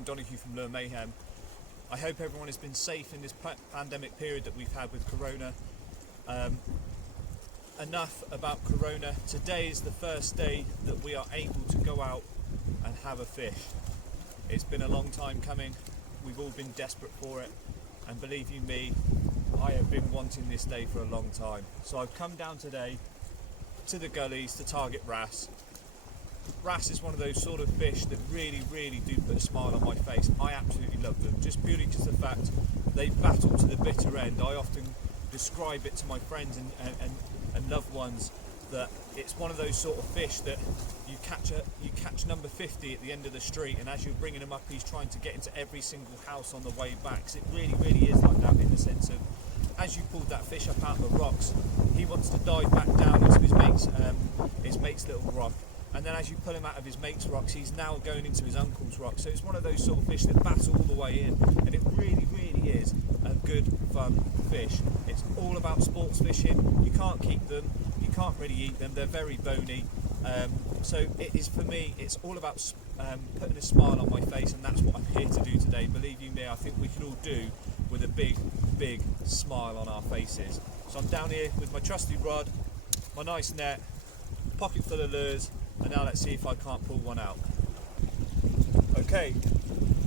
Ryan Donahue from Lure Mayhem. I hope everyone has been safe in this pandemic period that we've had with Corona. Enough about Corona. Today is the first day that we are able to go out and have a fish. It's been a long time coming. We've all been desperate for it, and believe you me, I have been wanting this day for a long time. So I've come down today to the gullies to target wrasse. Wrasse is one of those sort of fish that really do put a smile on my face. I absolutely love them, just purely because of the fact they battle to the bitter end. I often describe it to my friends and loved ones that it's one of those sort of fish that you catch number 50 at the end of the street, and as you're bringing him up, he's trying to get into every single house on the way back. So it really is like that, in the sense of, as you pulled that fish up out of the rocks, he wants to dive back down into his mate's little rock, and then as you pull him out of his mate's rocks, he's now going into his uncle's rock. So it's one of those sort of fish that battle all the way in, and it really is a good fun fish. It's all about sports fishing. You can't keep them, you can't really eat them, they're very bony. So it is, for me, it's all about putting a smile on my face, and that's what I'm here to do today. Believe you me, I think we can all do with a big smile on our faces. So I'm down here with my trusty rod, my nice net, pocket full of lures, and now let's see if I can't pull one out. Okay,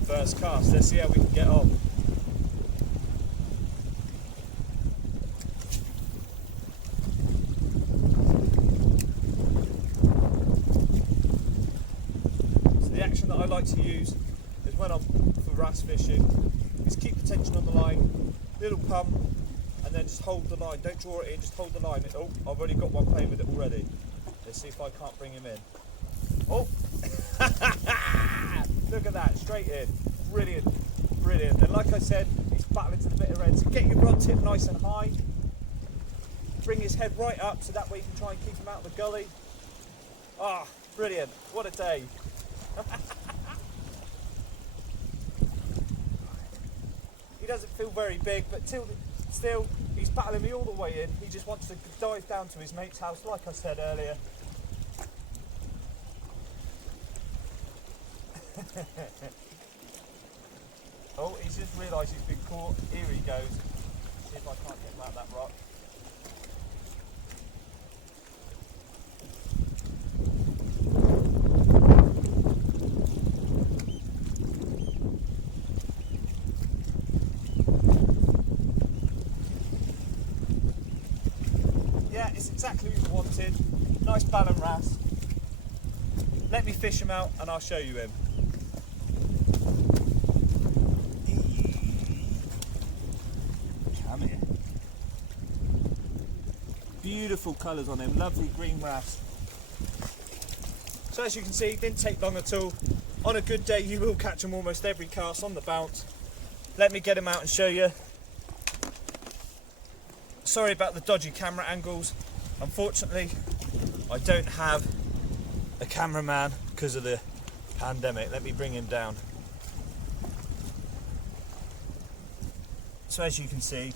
first cast, let's see how we can get on. The action that I like to use is when I'm for wrasse fishing is keep the tension on the line, little pump, and then just hold the line. Don't draw it in, just hold the line. Oh, I've already got one playing with it already. Let's see if I can't bring him in. Oh! Look at that, straight in. Brilliant. And like I said, he's battling to the bitter end. So get your rod tip nice and high. Bring his head right up so that way you can try and keep him out of the gully. Ah, brilliant. What a day. He doesn't feel very big, but still he's battling me all the way in. He just wants to dive down to his mate's house, like I said earlier. Oh, he's just realised he's been caught. Here he goes. See if I can't get him out of that rock. Yeah, it's exactly what we wanted. Nice ballon wrasse. Let me fish him out and I'll show you him. Come here. Beautiful colours on him, lovely green wrasse. So as you can see, it didn't take long at all. On a good day you will catch him almost every cast on the bounce. Let me get him out and show you. Sorry about the dodgy camera angles. Unfortunately, I don't have a cameraman because of the pandemic. Let me bring him down. So as you can see,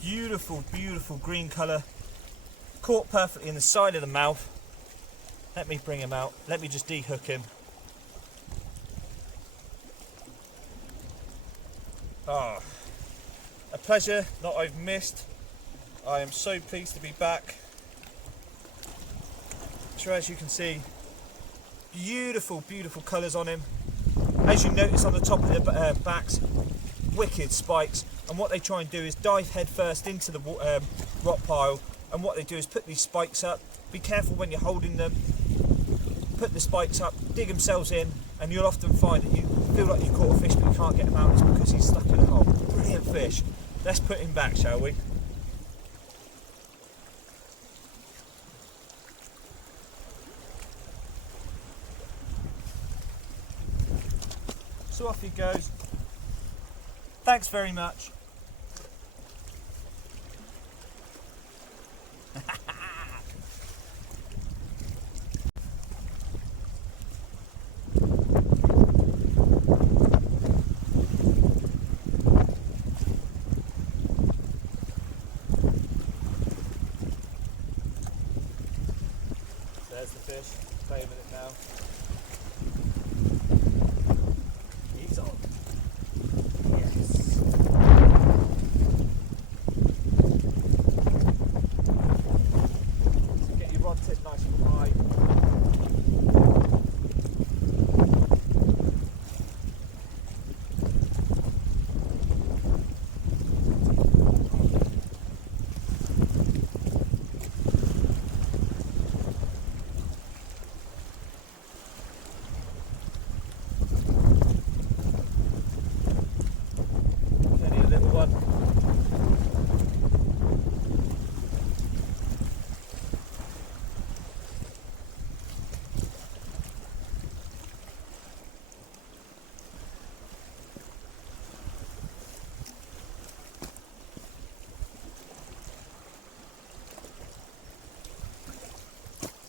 beautiful green colour, caught perfectly in the side of the mouth. Let me bring him out. Let me just dehook him. Ah, a pleasure that I've missed. I am so pleased to be back. So as you can see, beautiful colours on him. As you notice on the top of the backs, wicked spikes, and what they try and do is dive head first into the rock pile, and what they do is put these spikes up. Be careful when you're holding them. Put the spikes up, dig themselves in, and you'll often find that you feel like you've caught a fish but you can't get him out. It's because he's stuck in a hole. Brilliant fish. Let's put him back, shall we? So off he goes. Thanks very much. There's the fish, playing with it now. He's on.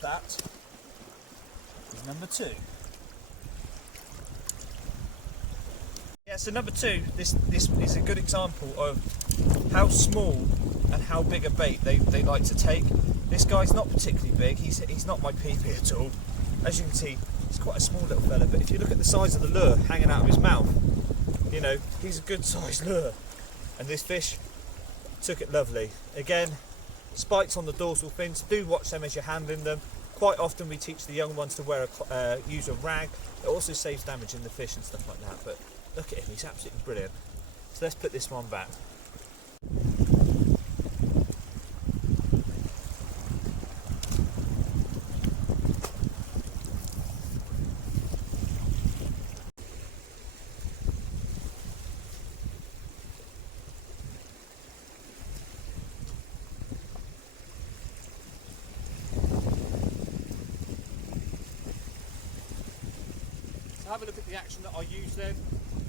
that is number 2. Yeah, so number 2, this is a good example of how small and how big a bait they like to take. This guy's not particularly big, he's not my PB at all. As you can see, he's quite a small little fella, but if you look at the size of the lure hanging out of his mouth, you know, he's a good sized lure. And this fish took it lovely. Again, spikes on the dorsal fins, do watch them as you're handling them. Quite often we teach the young ones to use a rag. It also saves damage in the fish and stuff like that, but look at him, he's absolutely brilliant. So let's put this one back. Have a look at the action that I use then.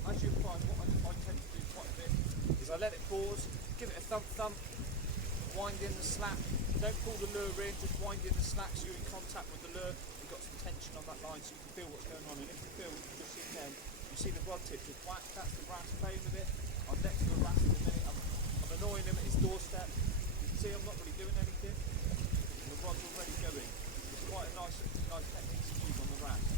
As you'll find, what I tend to do quite a bit is I let it pause, give it a thump, wind in the slack. Don't pull the lure in, just wind in the slack so you're in contact with the lure. You've got some tension on that line so you can feel what's going on. And if you feel, you'll see then, you see the rod tip just whack, that's the Wrasse playing with it. I'm next to the Wrasse in a minute, I'm annoying him at his doorstep. You can see I'm not really doing anything. And the rod's already going. It's quite a nice technique to use on the Wrasse.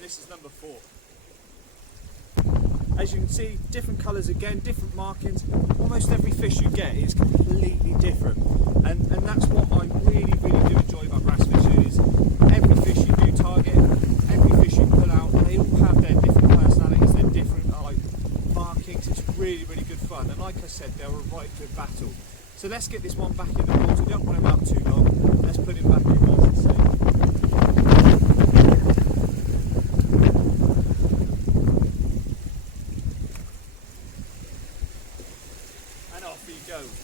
This is number 4. As you can see, different colours again, different markings. Almost every fish you get is completely different, and that's what I really do enjoy about Wrasse fishing. Is every fish you do target, every fish you pull out, they all have their different personalities, their different markings. It's really good fun, and like I said, they're a right good battle. So let's get this one back in the water. We don't want him out too long. Let's put him back in nice and safe.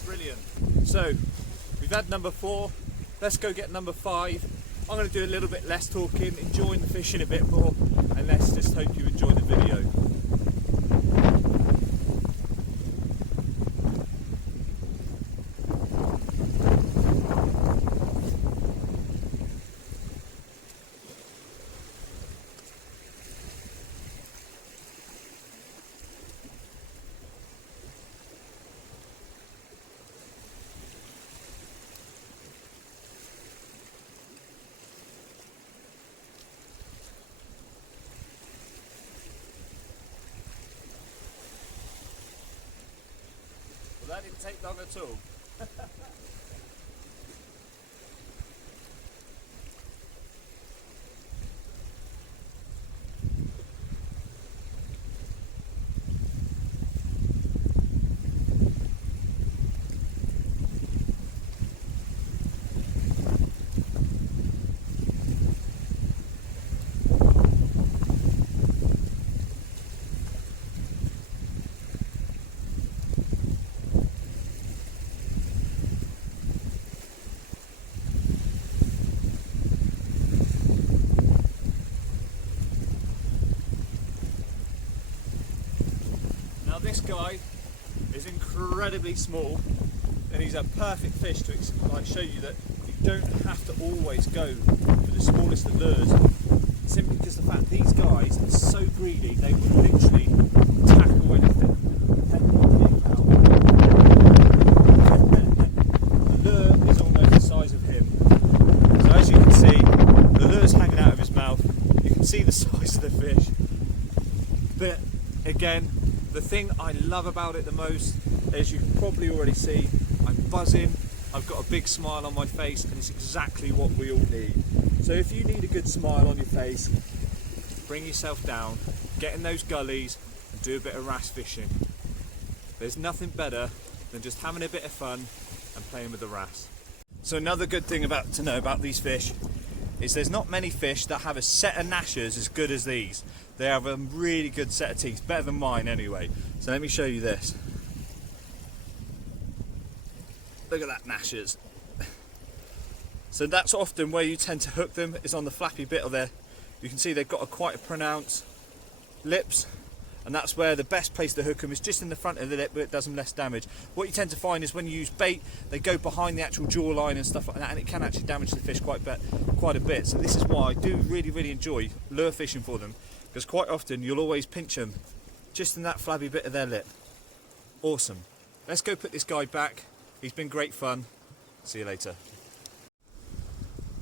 Brilliant. So we've had number 4, let's go get number 5. I'm going to do a little bit less talking, enjoying the fishing a bit more, and let's just hope you enjoy the video. That didn't take long at all. this guy is incredibly small, and he's a perfect fish to show you that you don't have to always go for the smallest of lures, simply because the fact these guys are so greedy, they will literally tackle anything. The lure is almost the size of him. So as you can see, the lure's hanging out of his mouth. You can see the size of the fish. But again, the thing I love about it the most, as you can probably already see, I'm buzzing, I've got a big smile on my face, and it's exactly what we all need. So if you need a good smile on your face, bring yourself down, get in those gullies and do a bit of wrasse fishing. There's nothing better than just having a bit of fun and playing with the wrasse. So another good thing to know about these fish is there's not many fish that have a set of gnashers as good as these. They have a really good set of teeth, better than mine anyway. So let me show you this. Look at that gnashers. So that's often where you tend to hook them, is on the flappy bit of there. You can see they've got quite a pronounced lips, and that's where the best place to hook them is just in the front of the lip, but it does them less damage. What you tend to find is when you use bait, they go behind the actual jawline and stuff like that, and it can actually damage the fish quite a bit. So this is why I do really enjoy lure fishing for them, because quite often you'll always pinch them just in that flabby bit of their lip. Awesome. Let's go put this guy back. He's been great fun. See you later.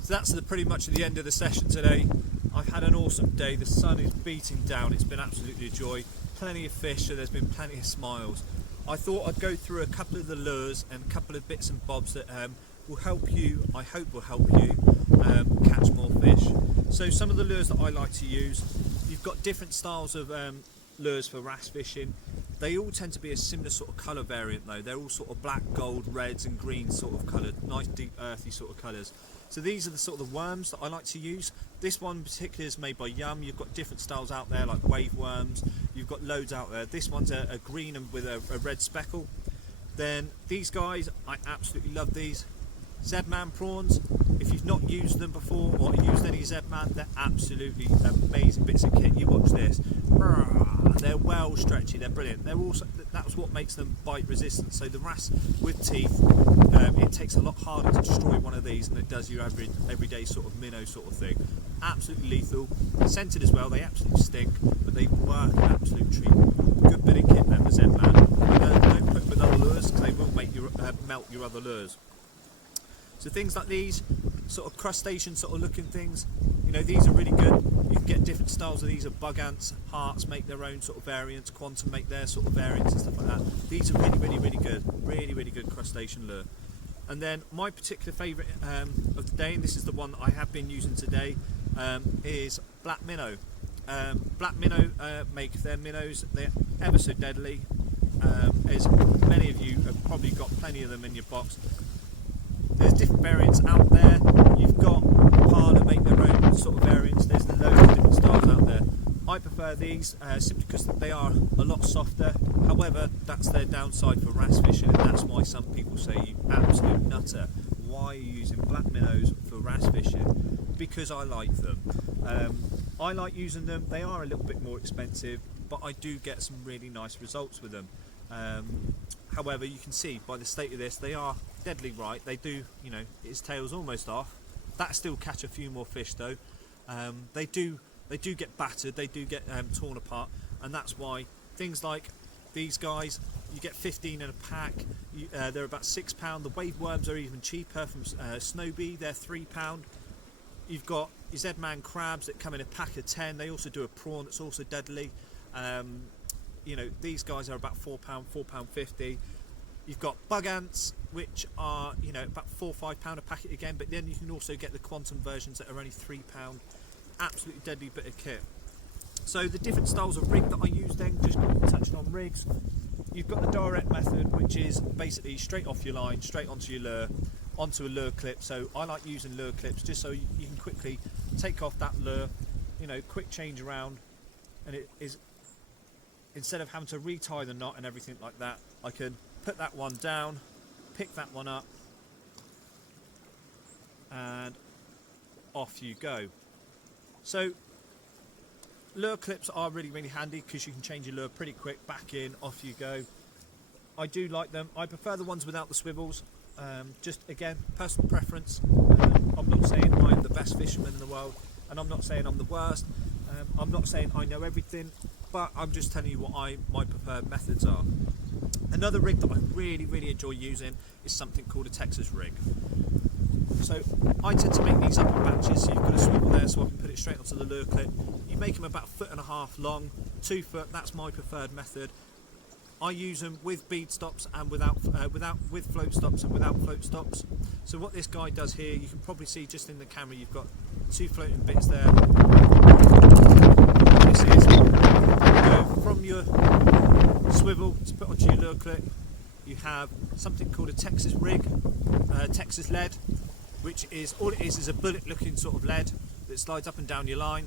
So that's pretty much the end of the session today. I've had an awesome day. The sun is beating down. It's been absolutely a joy. Plenty of fish, so there's been plenty of smiles. I thought I'd go through a couple of the lures and a couple of bits and bobs that will help you, I hope will help you catch more fish. So some of the lures that I like to use, you've got different styles of lures for wrasse fishing. They all tend to be a similar sort of colour variant though. They're all sort of black, gold, reds and greens sort of coloured, nice deep earthy sort of colours. So these are the sort of the worms that I like to use. This one in particular is made by Yum. You've got different styles out there like wave worms. You've got loads out there. This one's a green and with a red speckle. Then these guys, I absolutely love these. Z-Man prawns. If you've not used them before or used any Z-Man, they're absolutely amazing bits of kit. You watch this. They're well stretchy, they're brilliant. They're also, that's what makes them bite resistant. So the wrasse with teeth, it takes a lot harder to destroy one of these than it does your everyday sort of minnow sort of thing. Absolutely lethal. Scented as well, they absolutely stink, but they work an absolute treat. Good bit of kit then, the Z-Man. Don't put them with other lures because they will make you melt your other lures. So things like these, sort of crustacean sort of looking things, you know, these are really good. You can get different styles of these. Of bug ants, hearts make their own sort of variants, quantum make their sort of variants and stuff like that. These are really good, really good crustacean lure. And then my particular favourite of the day, and this is the one that I have been using today, is black minnow. Black minnow make their minnows, they're ever so deadly. As many of you have probably got plenty of them in your box. There's different variants out there. You've got Parla make their own sort of variants. There's loads of different styles out there. I prefer these simply because they are a lot softer. However, that's their downside for wrasse fishing, and that's why some people say, you absolute nutter, why are you using black minnows for wrasse fishing? Because I like them. I like using them. They are a little bit more expensive, but I do get some really nice results with them. However, you can see by the state of this, they are deadly right. They do, you know, his tail's almost off. That still catch a few more fish though. They do get battered. They do get torn apart, and that's why things like these guys, you get 15 in a pack. They're about £6. The wave worms are even cheaper from Snowbee. They're £3. You've got your Z-Man crabs that come in a pack of 10. They also do a prawn that's also deadly. You know, these guys are about £4, £4.50. You've got bug ants, which are, you know, about £4 or £5 a packet again, but then you can also get the quantum versions that are only £3. Absolutely deadly bit of kit. So the different styles of rig that I use then, just touching on rigs, you've got the direct method, which is basically straight off your line, straight onto your lure, onto a lure clip. So I like using lure clips just so you can quickly take off that lure, you know, quick change around, and it is, instead of having to retie the knot and everything like that, I can put that one down, pick that one up, and off you go. So Lure clips are really handy because you can change your lure pretty quick, back in, off you go. I do like them. I prefer the ones without the swivels. Just again, personal preference. I'm not saying I'm the best fisherman in the world, and I'm not saying I'm the worst. I'm not saying I know everything, but I'm just telling you what my preferred methods are. Another rig that I really enjoy using is something called a Texas rig. So I tend to make these up in batches, so you've got a swivel there so I can put it straight onto the lure clip. You make them about 1.5 foot long, 2 foot, that's my preferred method. I use them with bead stops and with float stops and without float stops. So what this guy does here, you can probably see just in the camera, you've got 2 floating bits there. This is go from your swivel to put onto your lure clip. You have something called a Texas rig, Texas lead, which is all it is a bullet looking sort of lead that slides up and down your line.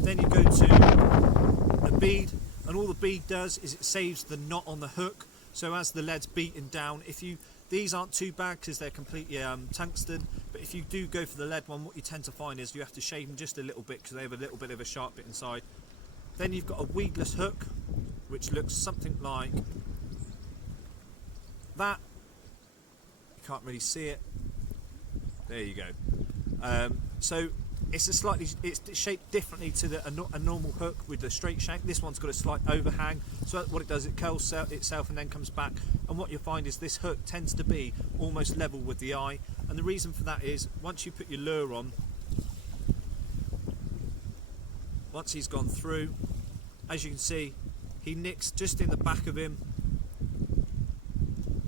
Then you go to a bead, and all the bead does is it saves the knot on the hook. So as the lead's beaten down, these aren't too bad because they're completely tungsten, but if you do go for the lead one, what you tend to find is you have to shave them just a little bit because they have a little bit of a sharp bit inside. Then you've got a weedless hook, which looks something like that. You can't really see it. There you go. So it's shaped differently to a normal hook with the straight shank. This one's got a slight overhang, so what it does, it curls itself and then comes back, and what you'll find is this hook tends to be almost level with the eye, and the reason for that is once you put your lure on, once he's gone through, as you can see, he nicks just in the back of him.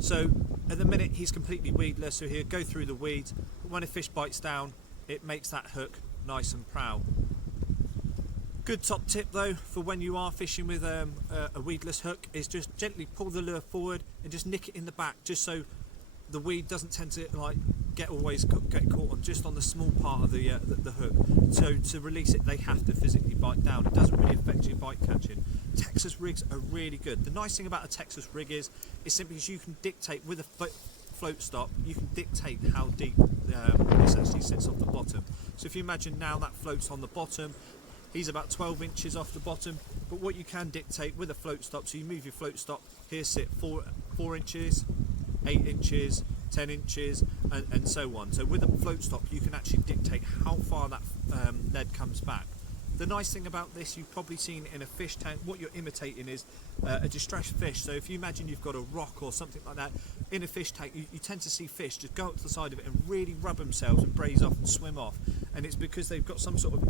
So at the minute he's completely weedless, so he'll go through the weeds, but when a fish bites down, it makes that hook nice and proud. Good top tip though for when you are fishing with a weedless hook is just gently pull the lure forward and just nick it in the back, just so the weed doesn't tend to get caught on just on the small part of the hook. So to release it, they have to physically bite down. It doesn't really affect your bite catching. Texas rigs are really good. The nice thing about a Texas rig is simply as you can dictate with a float stop, you can dictate how deep this actually sits off the bottom. So if you imagine now that floats on the bottom, he's about 12 inches off the bottom, but what you can dictate with a float stop, so you move your float stop, here sit 4 inches, 8 inches, 10 inches, and so on. So with a float stop, you can actually dictate how far that lead comes back. The nice thing about this, you've probably seen in a fish tank, what you're imitating is a distressed fish. So if you imagine you've got a rock or something like that in a fish tank, you tend to see fish just go up to the side of it and really rub themselves and braze off and swim off. And it's because they've got some sort of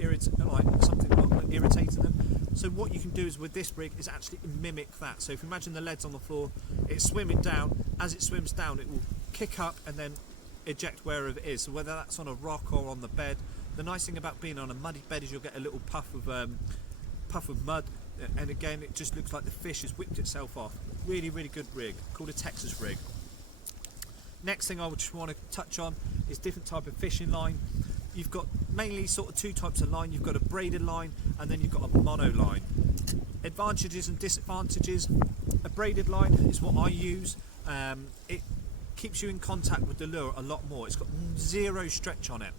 something irritating them. So what you can do is with this rig is actually mimic that. So if you imagine the lead's on the floor, it's swimming down. As it swims down, it will kick up and then eject wherever it is. So whether that's on a rock or on the bed. The nice thing about being on a muddy bed is you'll get a little puff of mud, and again it just looks like the fish has whipped itself off. Really good rig, called a Texas rig. Next thing I just want to touch on is different type of fishing line. You've got mainly sort of 2 types of line. You've got a braided line and then you've got a mono line. Advantages and disadvantages. A braided line is what I use. It keeps you in contact with the lure a lot more. It's got 0 stretch on it.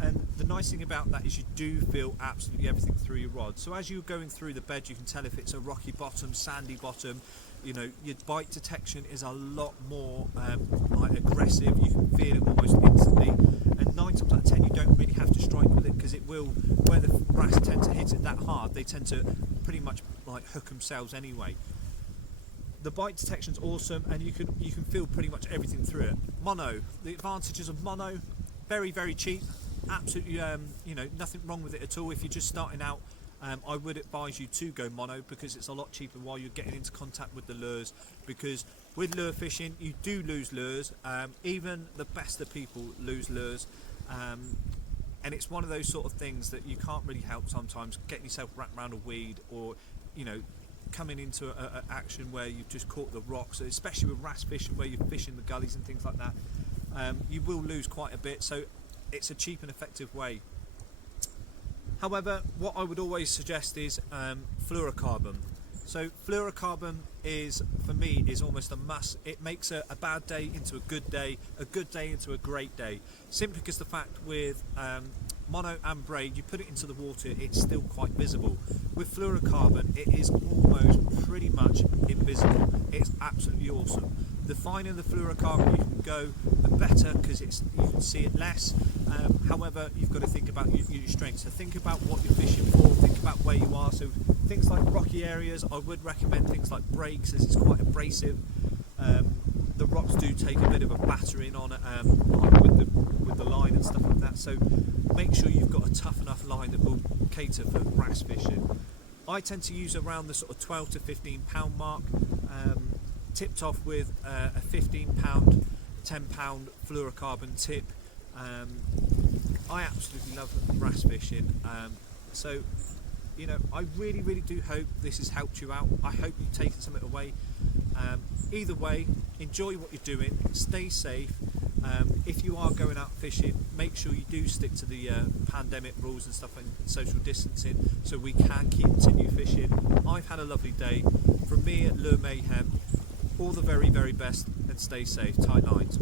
And the nice thing about that is you do feel absolutely everything through your rod. So as you're going through the bed, you can tell if it's a rocky bottom, sandy bottom. You know, your bite detection is a lot more aggressive. You can feel it almost instantly. And 9 times out of 10, you don't really have to strike with it because it will. Where the wrasse tend to hit it that hard, they tend to pretty much hook themselves anyway. The bite detection's awesome, and you can feel pretty much everything through it. Mono. The advantages of mono. Very cheap, absolutely nothing wrong with it at all. If you're just starting out, I would advise you to go mono because it's a lot cheaper while you're getting into contact with the lures, because with lure fishing you do lose lures. Even the best of people lose lures, and it's one of those sort of things that you can't really help sometimes, getting yourself wrapped around a weed or coming into an action where you've just caught the rocks, especially with wrasse fishing where you're fishing the gullies and things like that. You will lose quite a bit, so it's a cheap and effective way. However, what I would always suggest is fluorocarbon. So fluorocarbon for me is almost a must. It makes a bad day into a good day into a great day, simply because the fact with mono and braid, you put it into the water, it's still quite visible. With fluorocarbon, it is almost pretty much invisible. It's absolutely awesome. The finer the fluorocarbon you can go, the better, because you can see it less. However, you've got to think about your strength. So think about what you're fishing for, think about where you are. So things like rocky areas, I would recommend things like breaks, as it's quite abrasive. The rocks do take a bit of a battering on it with the line and stuff like that. So make sure you've got a tough enough line that will cater for wrasse fishing. I tend to use around the sort of 12 to 15 pound mark, tipped off with a 15 pound, 10 pound fluorocarbon tip. I absolutely love wrasse fishing. So, you know, I really do hope this has helped you out. I hope you've taken something away. Either way, enjoy what you're doing, stay safe. If you are going out fishing, make sure you do stick to the pandemic rules and stuff and social distancing, so we can continue fishing. I've had a lovely day. From me at Mayhem, all the very best, and stay safe. Tight lines.